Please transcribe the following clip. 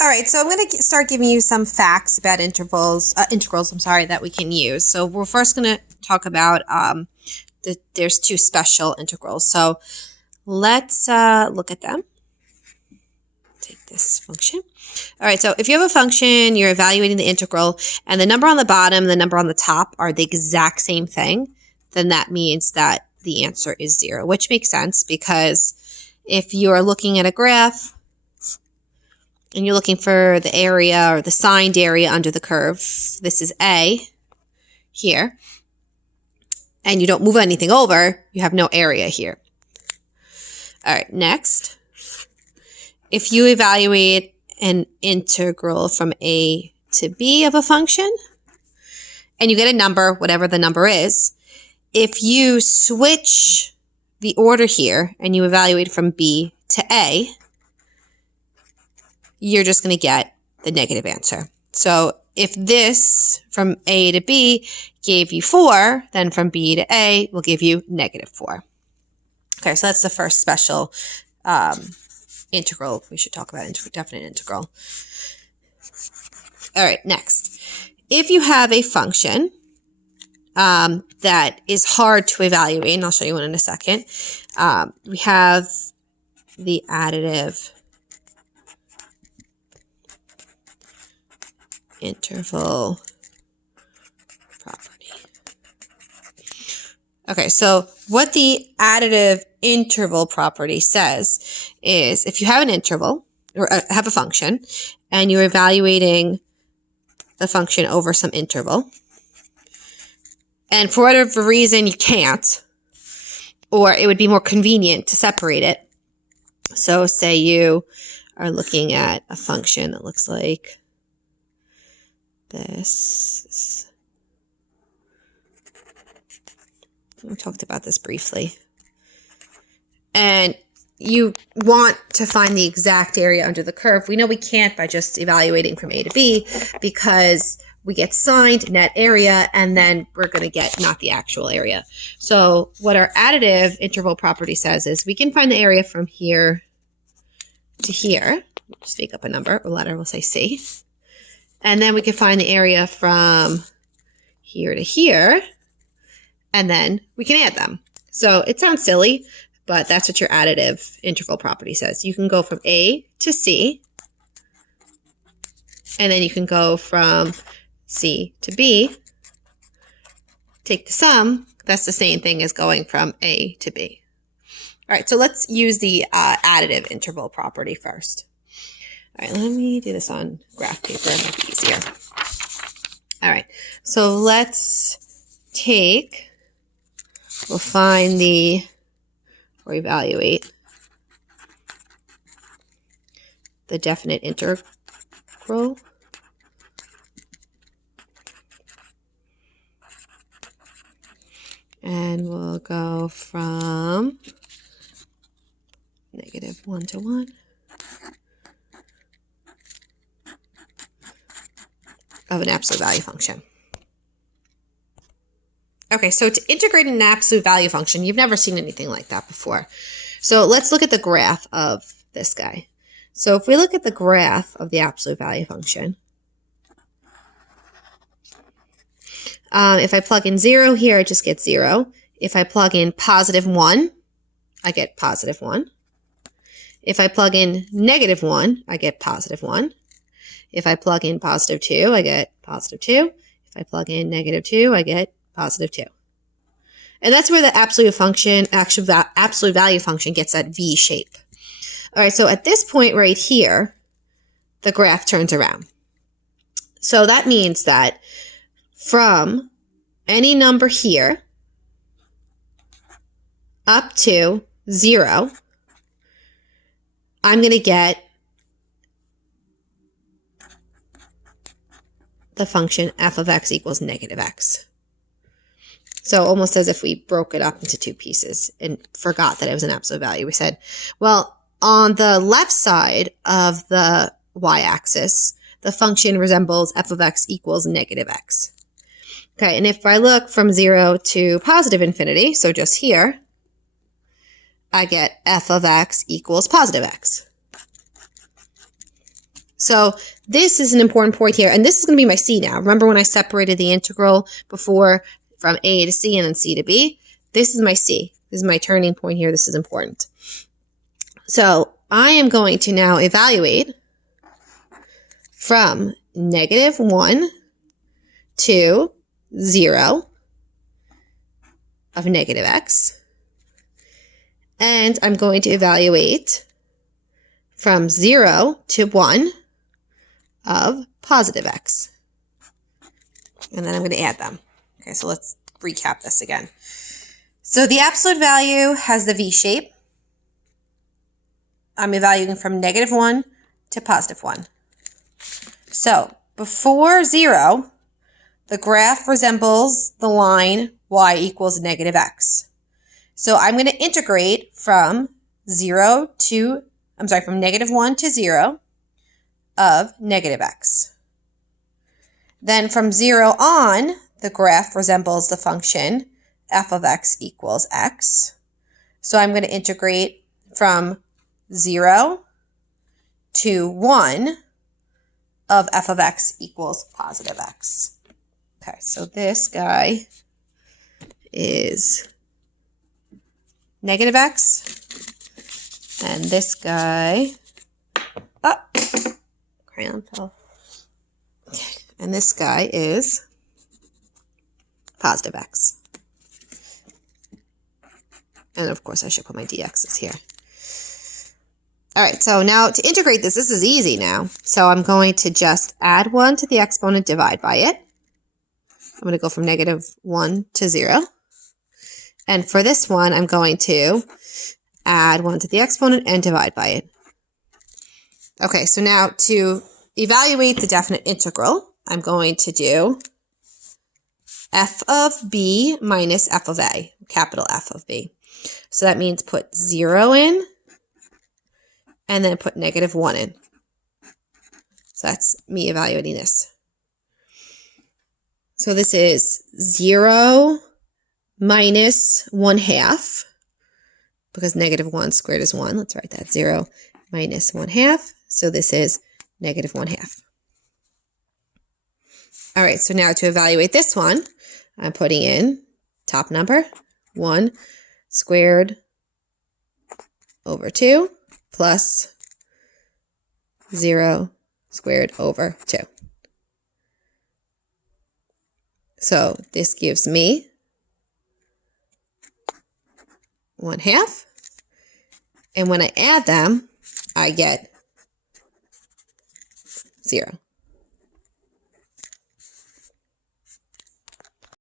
All right, so I'm going to start giving you some facts about integrals, that we can use. So we're first going to talk about there's two special integrals. So let's look at them. Take this function. All right, so if you have a function, you're evaluating the integral, and the number on the bottom and the number on the top are the exact same thing, then that means that the answer is 0, which makes sense because if you're looking at a graph and you're looking for the area or the signed area under the curve, this is A here, and you don't move anything over, you have no area here. All right, next. If you evaluate an integral from A to B of a function, and you get a number, whatever the number is, if you switch the order here and you evaluate from B to A, you're just going to get the negative answer. So if this from A to B gave you 4, then from B to A will give you -4. Okay, so that's the first special integral we should talk about, definite integral. All right, next. If you have a function that is hard to evaluate, and I'll show you one in a second, we have the additive interval property. Okay, so what the additive interval property says is if you have an interval, or have a function, and you're evaluating the function over some interval, and for whatever reason you can't, or it would be more convenient to separate it. So say you are looking at a function that looks like this. We talked about this briefly. And you want to find the exact area under the curve. We know we can't by just evaluating from A to B because we get signed net area and then we're going to get not the actual area. So what our additive interval property says is we can find the area from here to here. Just make up a number or letter, we'll say C. And then we can find the area from here to here, and then we can add them. So it sounds silly, but that's what your additive interval property says. You can go from A to C, and then you can go from C to B, take the sum. That's the same thing as going from A to B. All right, so let's use the additive interval property first. All right, let me do this on graph paper, it might be easier. All right, so let's we'll find or evaluate the definite integral. And we'll go from -1 to 1. Of an absolute value function. Okay, so to integrate an absolute value function, you've never seen anything like that before. So let's look at the graph of this guy. So if we look at the graph of the absolute value function, if I plug in 0 here, it just gets 0. If I plug in +1, I get +1. If I plug in -1, I get +1. If I plug in +2, I get +2. If I plug in -2, I get +2. And that's where the absolute value function gets that V shape. All right, so at this point right here, the graph turns around. So that means that from any number here up to 0, I'm going to get the function f of x equals -x. So almost as if we broke it up into two pieces and forgot that it was an absolute value. We said, well, on the left side of the y-axis, the function resembles f of x equals -x. Okay, and if I look from 0 to +infinity, so just here, I get f of x equals +x. So this is an important point here, and this is going to be my c now. Remember when I separated the integral before from a to c and then c to b? This is my c. This is my turning point here. This is important. So I am going to now evaluate from -1 to 0 of negative x. And I'm going to evaluate from 0 to 1 of positive x. And then I'm going to add them. Okay, so let's recap this again. So the absolute value has the V shape. I'm evaluating from -1 to +1. So before 0, the graph resembles the line y equals -x. So I'm going to integrate from -1 to 0 of -x. Then from 0 on, the graph resembles the function f of x equals x. So I'm going to integrate from 0 to 1 of f of x equals positive x. Okay, so this guy is -x, and this guy, crayon fell. And this guy is positive x. And of course I should put my dx's here. All right, so now to integrate this is easy now. So I'm going to just add 1 to the exponent, divide by it. I'm going to go from -1 to 0. And for this one, I'm going to add 1 to the exponent and divide by it. Okay, so now to evaluate the definite integral, I'm going to do f of b minus f of a, capital F of b. So that means put 0 in, and then put -1 in. So that's me evaluating this. So this is 0 minus 1/2, because -1 squared is 1. Let's write that. 0 minus 1/2. So this is -1/2. All right, so now to evaluate this one, I'm putting in top number, 1 squared over 2 plus 0 squared over 2. So this gives me 1/2. And when I add them, I get 0.